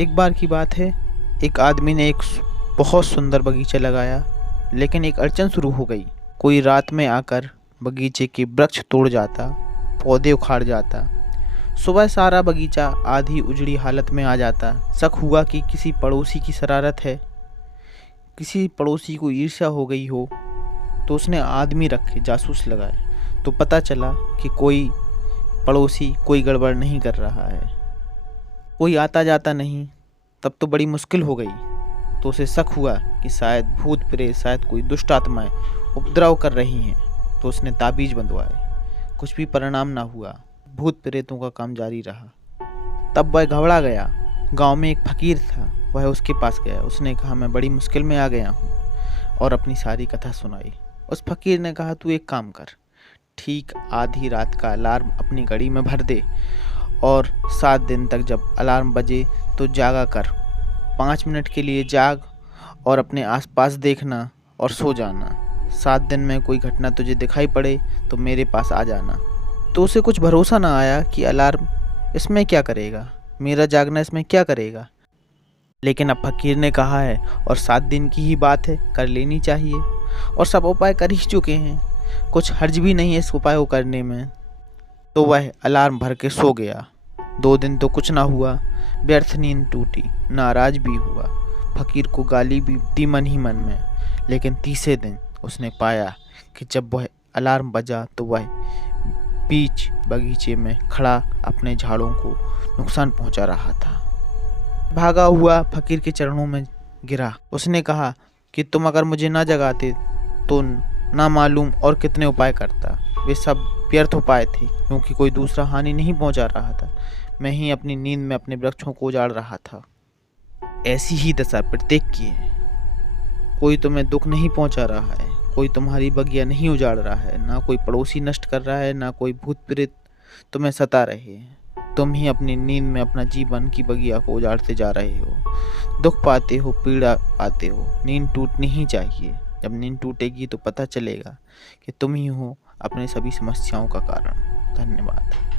एक बार की बात है, एक आदमी ने एक बहुत सुंदर बगीचा लगाया, लेकिन एक अड़चन शुरू हो गई। कोई रात में आकर बगीचे के वृक्ष तोड़ जाता, पौधे उखाड़ जाता। सुबह सारा बगीचा आधी उजड़ी हालत में आ जाता। शक हुआ कि किसी पड़ोसी की शरारत है, किसी पड़ोसी को ईर्ष्या हो गई हो। तो उसने आदमी रखे, जासूस लगाए। तो पता चला कि कोई पड़ोसी कोई गड़बड़ नहीं कर रहा है, कोई आता जाता नहीं। तब तो बड़ी मुश्किल हो गई। तो उसे शक हुआ कि शायद भूत प्रेत, शायद कोई दुष्ट आत्माएं उपद्रव कर रही हैं। तो उसने ताबीज बंधवाए। कुछ भी परिणाम ना हुआ, भूत प्रेतों का काम जारी रहा। तब वह घबरा गया। गांव में एक फकीर था, वह उसके पास गया। उसने कहा, मैं बड़ी मुश्किल में आ गया हूँ, और अपनी सारी कथा सुनाई। उस फकीर ने कहा, तू एक काम कर, ठीक आधी रात का अलार्म अपनी घड़ी में भर दे, और 7 दिन तक जब अलार्म बजे तो जागा कर। 5 मिनट के लिए जाग और अपने आसपास देखना और सो जाना। 7 दिन में कोई घटना तुझे दिखाई पड़े तो मेरे पास आ जाना। तो उसे कुछ भरोसा ना आया कि अलार्म इसमें क्या करेगा, मेरा जागना इसमें क्या करेगा। लेकिन अब फकीर ने कहा है और 7 दिन की ही बात है, कर लेनी चाहिए। और सब उपाय कर ही चुके हैं, कुछ हर्ज भी नहीं है इस उपाय को करने में। तो वह अलार्म भर के सो गया। 2 दिन तो कुछ ना हुआ, व्यर्थ नींद टूटी, नाराज भी हुआ, फकीर को गाली भी दी मन ही मन में। लेकिन तीसरे दिन उसने पाया कि जब वह अलार्म बजा तो वह बीच बगीचे में खड़ा अपने झाड़ों को नुकसान पहुंचा रहा था। भागा हुआ फकीर के चरणों में गिरा। उसने कहा कि तुम अगर मुझे ना जगाते तो ना मालूम और कितने उपाय करता। वे सब व्यर्थ उपाय थे, क्योंकि कोई दूसरा हानि नहीं पहुंचा रहा था। मैं ही अपनी नींद में अपने वृक्षों को उजाड़ रहा था। ऐसी ही दशा प्रत्येक की है। कोई तुम्हें दुख नहीं पहुंचा रहा है, कोई तुम्हारी बगिया नहीं उजाड़ रहा है, ना कोई पड़ोसी नष्ट कर रहा है, ना कोई भूत प्रेत तुम्हें सता रहे हैं। तुम ही अपनी नींद में अपना जीवन की बगिया को उजाड़ते जा रहे हो। दुख पाते हो, पीड़ा पाते हो। नींद टूटनी ही चाहिए। जब नींद टूटेगी तो पता चलेगा कि तुम ही हो अपने सभी समस्याओं का कारण। धन्यवाद।